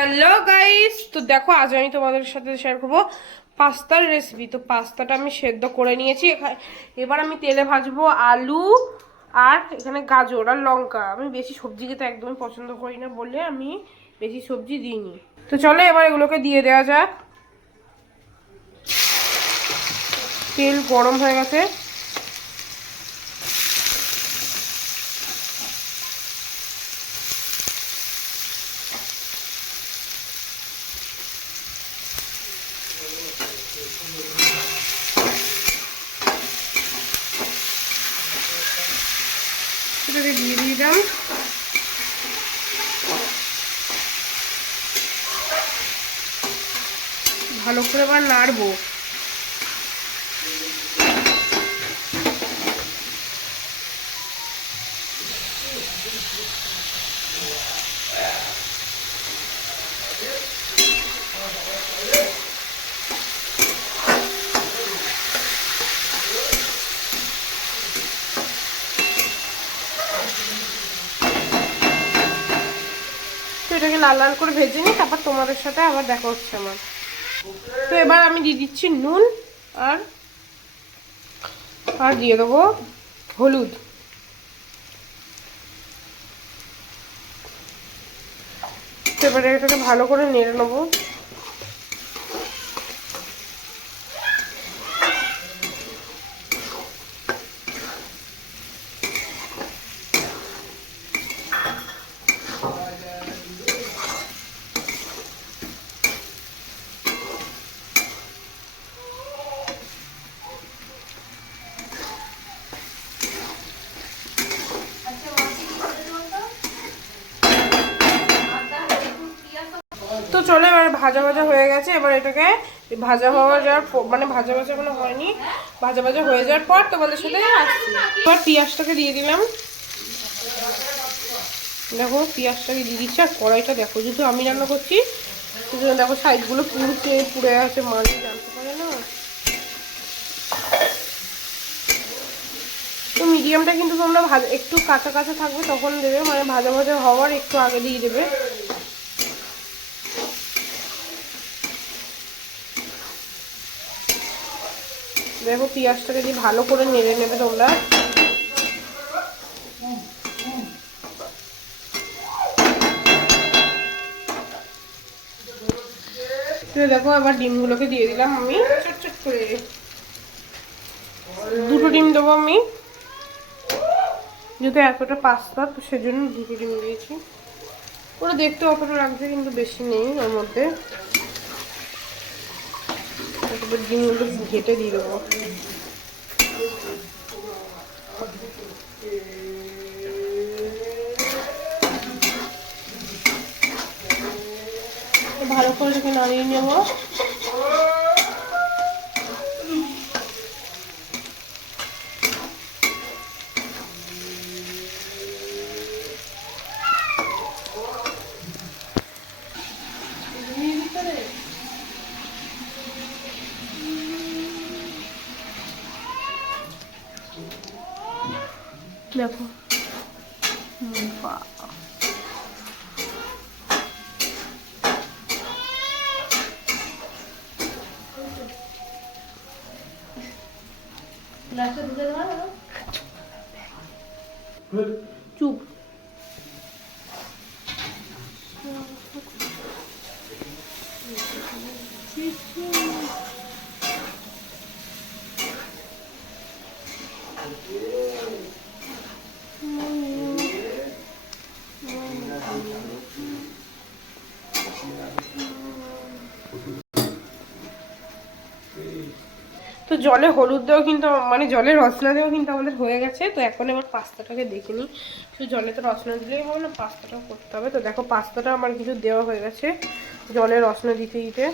Hello guys তো দেখো, আজ আমি তোমাদের সাথে শেয়ার করব পাস্তার রেসিপি তো পাস্তাটা আমি সেদ্ধ করে নিয়েছি। এবার আমি তেলে ভাজবো আলু আর এখানে গাজর আর লঙ্কা। আমি বেশি সবজি খেতে একদমই পছন্দ করি না বলে আমি বেশি সবজি দিইনি। তো চলো, এবার এগুলোকে দিয়ে দেওয়া যাক। তেল গরম হয়ে গেছে। সেটাকে দিয়ে দিলাম। ভালো করে আবার নাড়বো। এটাকে লাল লাল করে ভেজে নিই তারপর তোমাদের সাথে আবার দেখা হচ্ছে আমার। তো এবার আমি দিয়ে দিচ্ছি নুন আর আর দিয়ে দেবো হলুদ। এবারে এটাকে ভালো করে নেড়ে নেব। তো চলে এবার ভাজা ভাজা হয়ে গেছে, এবার এটাকে ভাজা হওয়া যাওয়ার মানে ভাজা ভাজা কোনো হয়নি, ভাজা ভাজা হয়ে যাওয়ার পর তোমাদের সাথে এবার পেঁয়াজটাকে দিয়ে দিলাম। দেখো, পেঁয়াজটাকে দিয়ে দিচ্ছি, আর কড়াইটা দেখো, যেহেতু আমি রান্না করছি, সেজন্য দেখো সাইডগুলো পুড়ছে, পুড়ে আছে মানে জানতে পারে না। তো মিডিয়ামটা কিন্তু তোমরা ভাজা একটু কাঁচা কাঁচা থাকবে, তখন দেবে মানে ভাজা ভাজা হওয়ার একটু আগে দিয়ে দেবে। দেখো পেঁয়াজটাকে দিয়ে ভালো করে নেড়ে নেবে তোমরা। দেখো আবার ডিমগুলোকে দিয়ে দিলাম আমি। চট চট করে। দুটো ডিম দেবো আমি। যেহেতু এতটা পাস্তা, তো সেজন্য দুটো ডিম দিয়েছি। ওরা দেখতে অতটা লাগছে কিন্তু বেশি নেই ওর মধ্যে। তারপর ডিমগুলো ঘেটে দিয়ে দেবো। ভালো করে এটাকে নাড়িয়ে নেব। দেখো। চুপ। তো জলে হলুদ দেওয়া কিন্তু মানে জলে রসনা দেওয়া কিন্তু আমাদের হয়ে গেছে। তো এখন এবার পাস্তাটাকে দেখে নিই। শুধু জলে তো রসনা দিলেই হবে না পাস্তাটাও করতে হবে। তো দেখো পাস্তাটা আমার কিছু দেওয়া হয়ে গেছে জলে রসনা দিতে দিতে।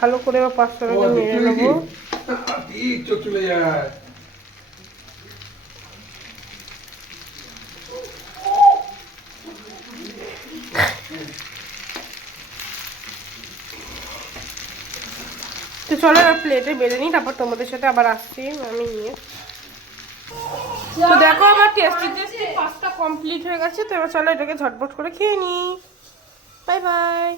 ভালো করে এবার পাস্তাটাকে মেরে নেব। চলে যায়। তো চলো আর প্লেটে বেলে নিই, তারপর তোমাদের সাথে আবার আসছি, আমি নিয়ে। তো দেখো আমার টেস্টি টেস্টি পাস্তা কমপ্লিট হয়ে গেছে, তো এবার চলো এটাকে ঝটপট করে খেয়ে নিই। Bye bye